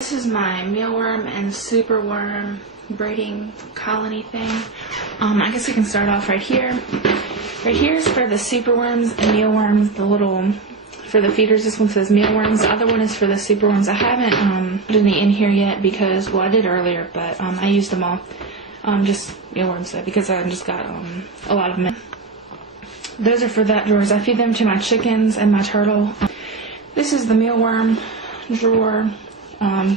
This is my mealworm and superworm breeding colony thing. I guess we can start off right here. Right here is for the superworms and mealworms, the little, for the feeders. This one says mealworms. The other one is for the superworms. I haven't put any in here yet because, well, I did earlier, but I used them all. Just mealworms though, because I just got a lot of them. Those are for that drawers. I feed them to my chickens and my turtle. This is the mealworm drawer.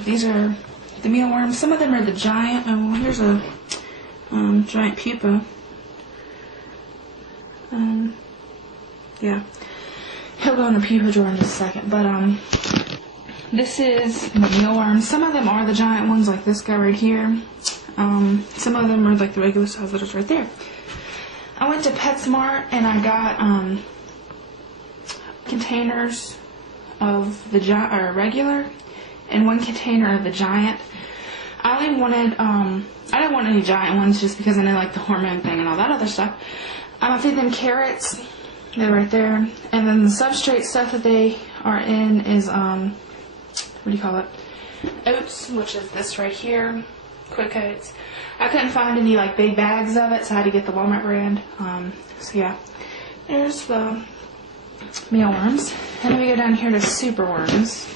These are the mealworms. Some of them are the giant. Oh, here's a giant pupa. Yeah, he'll go in the pupa drawer in just a second. But this is the mealworms. Some of them are the giant ones, like this guy right here. Some of them are like the regular size that is right there. I went to PetSmart and I got containers of the regular and one container of the giant. I only wanted, I didn't want any giant ones just because I know like the hormone thing and all that other stuff. I feed them carrots. They're right there. And then the substrate stuff that they are in is, what do you call it? Oats, which is this right here. Quick Oats. I couldn't find any like big bags of it, so I had to get the Walmart brand. So yeah, there's the mealworms. And then we go down here to superworms.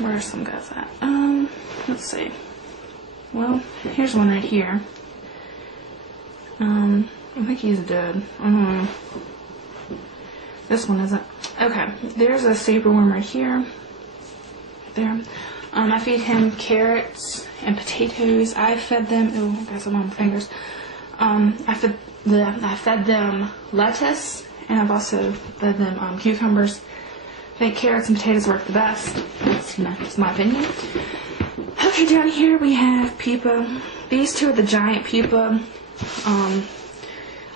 Where are some guys at? Let's see. Well, here's one right here. I think he's dead. I don't know. This one isn't. Okay, there's a superworm right here. Right there. I feed him carrots and potatoes. I fed them. Oh, I got some on my fingers. I fed them lettuce, and I've also fed them cucumbers. I think carrots and potatoes work the best. That's, you know, just my opinion. Okay, down here we have pupa. These two are the giant pupa. I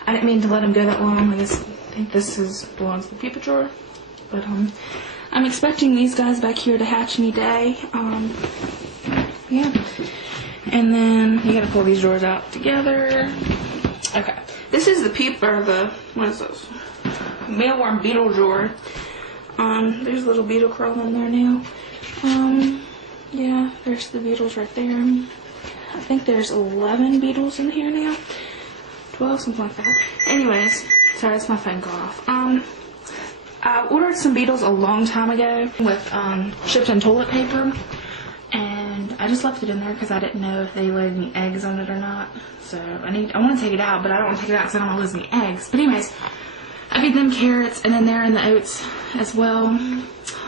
didn't mean to let them go that long. I think this belongs to the pupa drawer. But I'm expecting these guys back here to hatch any day. Yeah. And then you gotta pull these drawers out together. Okay. This is the pupa, or the, what is this? Mealworm beetle drawer. There's a little beetle crawling in there now. Yeah, there's the beetles right there. I think there's 11 beetles in here now. 12, something like that. Anyways, sorry, that's my phone going off. I ordered some beetles a long time ago with shipped in toilet paper, and I just left it in there because I didn't know if they laid any eggs on it or not. So I want to take it out, but I don't want to take it out because I don't want to lose any eggs. But anyways, I feed them carrots, and then they're in the oats as well.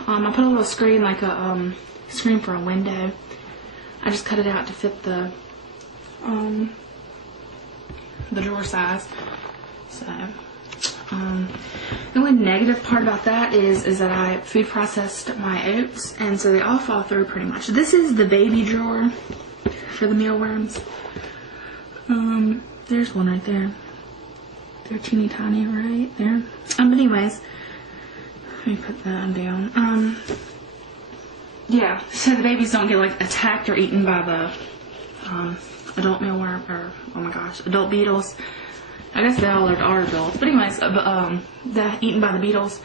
I put a little screen, like a screen for a window. I just cut it out to fit the drawer size. So the only negative part about that is that I food processed my oats, and so they all fall through pretty much. This is the baby drawer for the mealworms. There's one right there. They're teeny tiny right there. But anyways, let me put that down. Yeah, so the babies don't get like attacked or eaten by the adult mealworm, or oh my gosh, adult beetles. I guess they all are adults, but anyways, they're eaten by the beetles.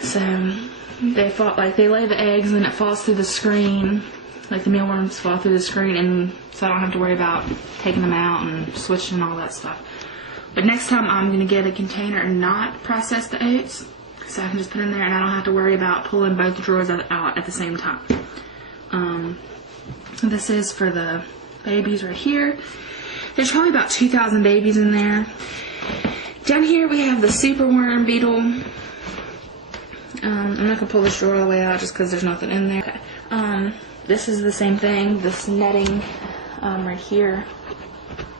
So they fall, like they lay the eggs and then it falls through the screen, like the mealworms fall through the screen, and so I don't have to worry about taking them out and switching and all that stuff. But next time I'm gonna get a container and not process the oats, so I can just put in there and I don't have to worry about pulling both drawers out at the same time. This is for the babies right here. There's probably about 2,000 babies in there. Down here we have the superworm beetle. I'm not gonna pull this drawer all the way out just because there's nothing in there. Okay. This is the same thing. This netting right here,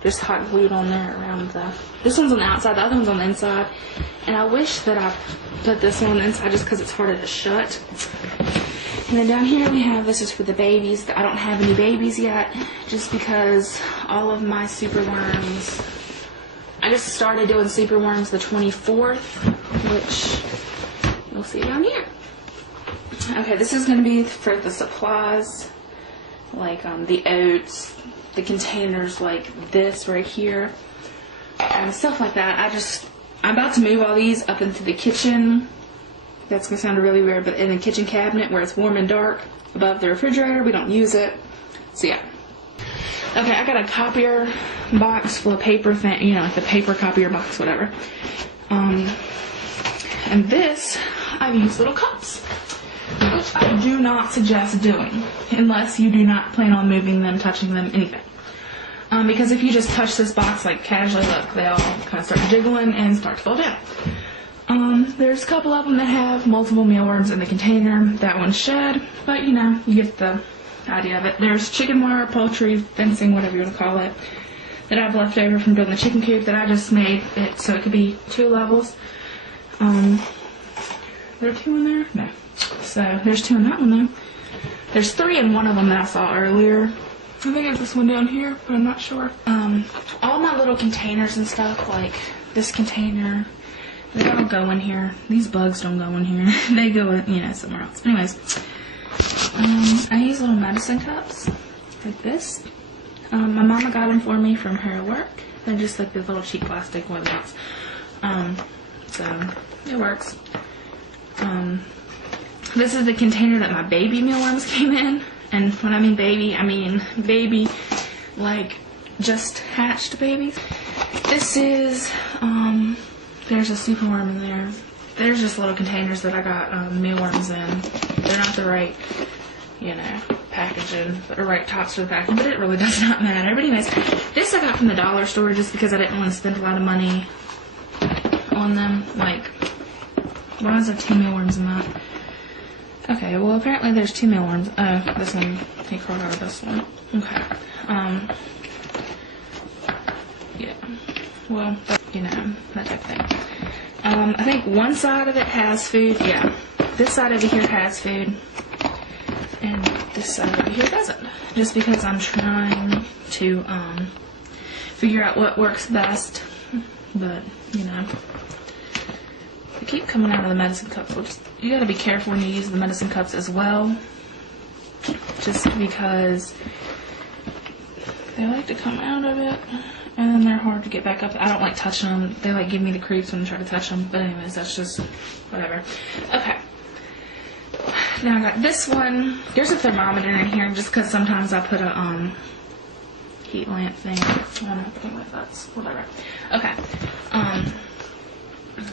just hot glued on there around the. This one's on the outside. The other one's on the inside. And I wish that I put this one on the inside just because it's harder to shut. And then down here we have, this is for the babies. I don't have any babies yet, just because all of my superworms, I just started doing superworms the 24th, which you'll see down here. Okay, this is going to be for the supplies, like the oats, the containers like this right here, and stuff like that. I'm about to move all these up into the kitchen That's going to sound really weird, but in the kitchen cabinet where it's warm and dark above the refrigerator, we don't use it. So yeah. Okay, I got a copier box full of paper thing, you know, like the paper copier box, whatever. And this, I've used little cups, which I do not suggest doing unless you do not plan on moving them, touching them, anything. Because if you just touch this box like casually, look, they all kind of start jiggling and start to fall down. There's a couple of them that have multiple mealworms in the container. That one's shed, but you know, you get the idea of it. There's chicken wire, poultry, fencing, whatever you want to call it, that I've left over from doing the chicken coop that I just made it so it could be 2 levels. There are 2 in there? No. So there's 2 in that one though. There's 3 in one of them that I saw earlier. I think it's this one down here, but I'm not sure. All my little containers and stuff, like this container, they don't go in here. These bugs don't go in here. They go in, you know, somewhere else. Anyways, I use little medicine cups like this. My mama got them for me from her work. They're just like these little cheap plastic ones. So it works. This is the container that my baby mealworms came in. And when I mean baby, like just hatched babies. This is, there's a superworm in there. There's just little containers that I got mealworms in. They're not the right, you know, packaging, or right tops for the packaging, but it really does not matter. But anyways, this I got from the dollar store just because I didn't want to spend a lot of money on them. Like, why is there 2 mealworms in that? Okay, well apparently there's 2 mealworms. Oh, this one, he crawled out of this one. Okay. Yeah. Well, you know, that type of thing. I think one side of it has food. Yeah. This side over here has food. And this side over here doesn't. Just because I'm trying to, figure out what works best. But, you know. They keep coming out of the medicine cups. So you gotta be careful when you use the medicine cups as well. Just because they like to come out of it. And then they're hard to get back up. I don't like touching them. They like give me the creeps when I try to touch them. But anyways, that's just whatever. Okay. Now I got this one. There's a thermometer in here just because sometimes I put a heat lamp thing. I don't know if that's whatever. Okay.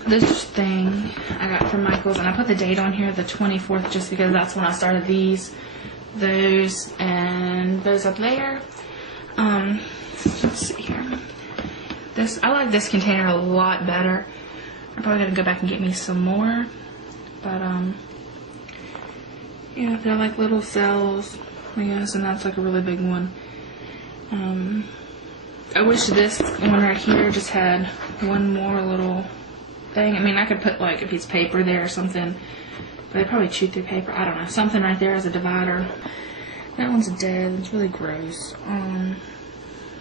This thing I got from Michael's, and I put the date on here, the 24th, just because that's when I started these, those, and those up there. Let's see here. I like this container a lot better. I'm probably gonna go back and get me some more, but yeah, they're like little cells, I guess, and that's like a really big one. I wish this one right here just had one more little thing. I mean, I could put like a piece of paper there or something, but they probably chew through paper. I don't know. Something right there as a divider. That one's dead. It's really gross.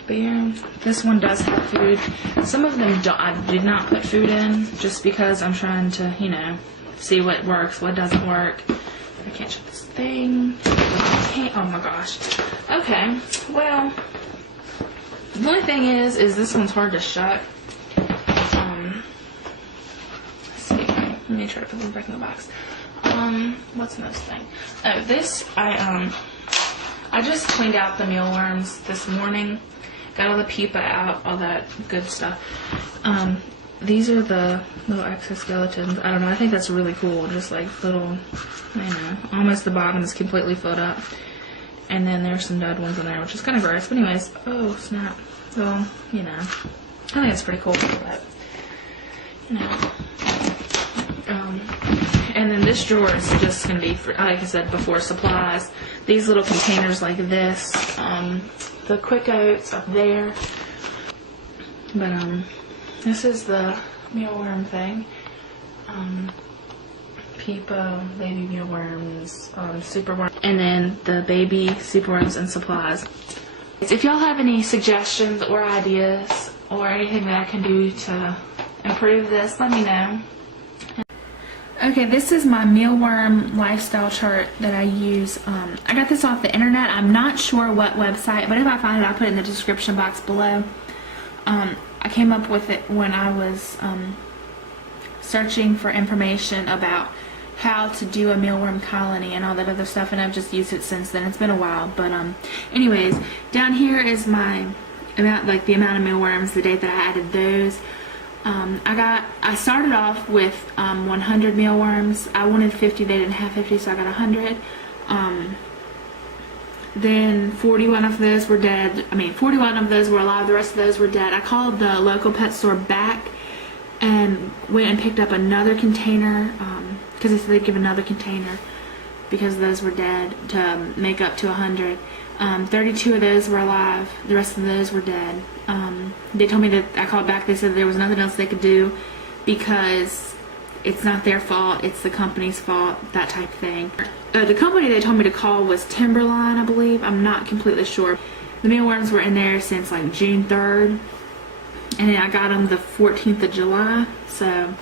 But yeah, this one does have food. Some of them I did not put food in just because I'm trying to, you know, see what works, what doesn't work. I can't shut this thing. Oh my gosh. Okay. Well, the only thing is this one's hard to shut. Let me try to put this back in the box. What's in this thing? Oh, this, I just cleaned out the mealworms this morning. Got all the pupa out, all that good stuff. These are the little exoskeletons. I don't know, I think that's really cool. Just like little, I know, almost the bottom is completely filled up. And then there's some dead ones in there, which is kind of gross. But anyways, oh snap. Well, you know, I think it's pretty cool, but, you know. And then this drawer is just going to be, for, like I said before, supplies. These little containers like this. The quick oats up there. But this is the mealworm thing. Pupa, baby mealworms, superworm, and then the baby superworms and supplies. If y'all have any suggestions or ideas or anything that I can do to improve this, let me know. Okay, this is my mealworm lifestyle chart that I use. I got this off the internet. I'm not sure what website, but if I find it, I'll put it in the description box below. I came up with it when I was searching for information about how to do a mealworm colony and all that other stuff, and I've just used it since then. It's been a while, but anyways, down here is my amount, like the amount of mealworms the day that I added those. I started off with 100 mealworms. I wanted 50, they didn't have 50, so I got 100. Then 41 of those were dead. 41 of those were alive, the rest of those were dead. I called the local pet store back and went and picked up another container, because they said they'd give another container because those were dead to make up to 100. 32 of those were alive, the rest of those were dead. They told me that, I called back, they said there was nothing else they could do because it's not their fault, it's the company's fault, that type of thing. The company they told me to call was Timberline, I believe. I'm not completely sure. The mealworms were in there since like June 3rd, and then I got them the 14th of July, so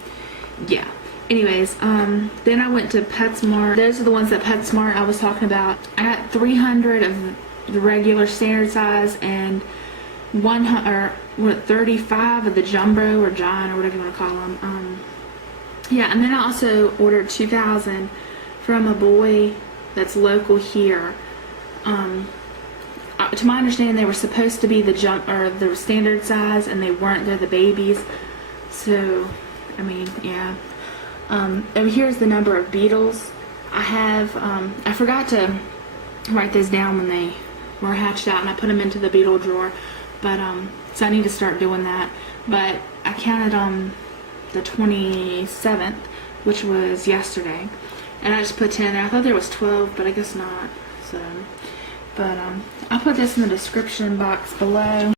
yeah. Anyways, then I went to PetSmart. Those are the ones that PetSmart I was talking about. I got 300 of the regular standard size and 35 of the jumbo or giant or whatever you want to call them. Yeah, and then I also ordered 2,000 from a boy that's local here. To my understanding, they were supposed to be the the standard size, and they weren't. They're the babies. So, yeah. Over here's the number of beetles I have. I forgot to write those down when they were hatched out, and I put them into the beetle drawer. But so I need to start doing that. But I counted on the 27th, which was yesterday, and I just put 10 there. I thought there was 12, but I guess not. So, but I'll put this in the description box below.